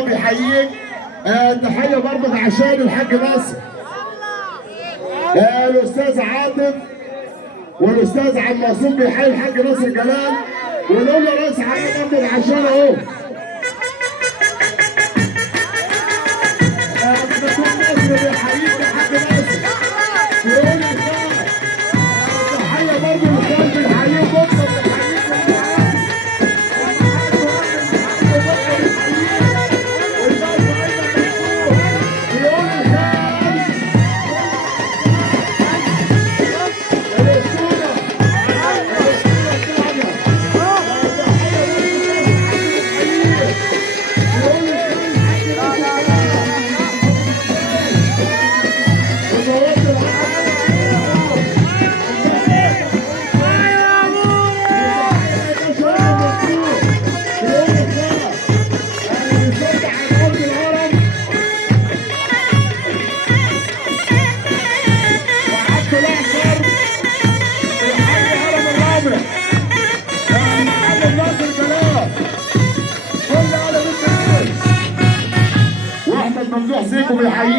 الله بيحييك. تحيه برضك عشان الحاج ناصر، الاستاذ عاطف والاستاذ عم معصوم بيحيي الحاج ناصر جلال، ونقول له راس حاجه برضك عشان اهو. مصر بيحييك يا حاج ناصر. تقول تحيه برضه للخالد بيحييك برضه ممدوح سيكو بيحييك.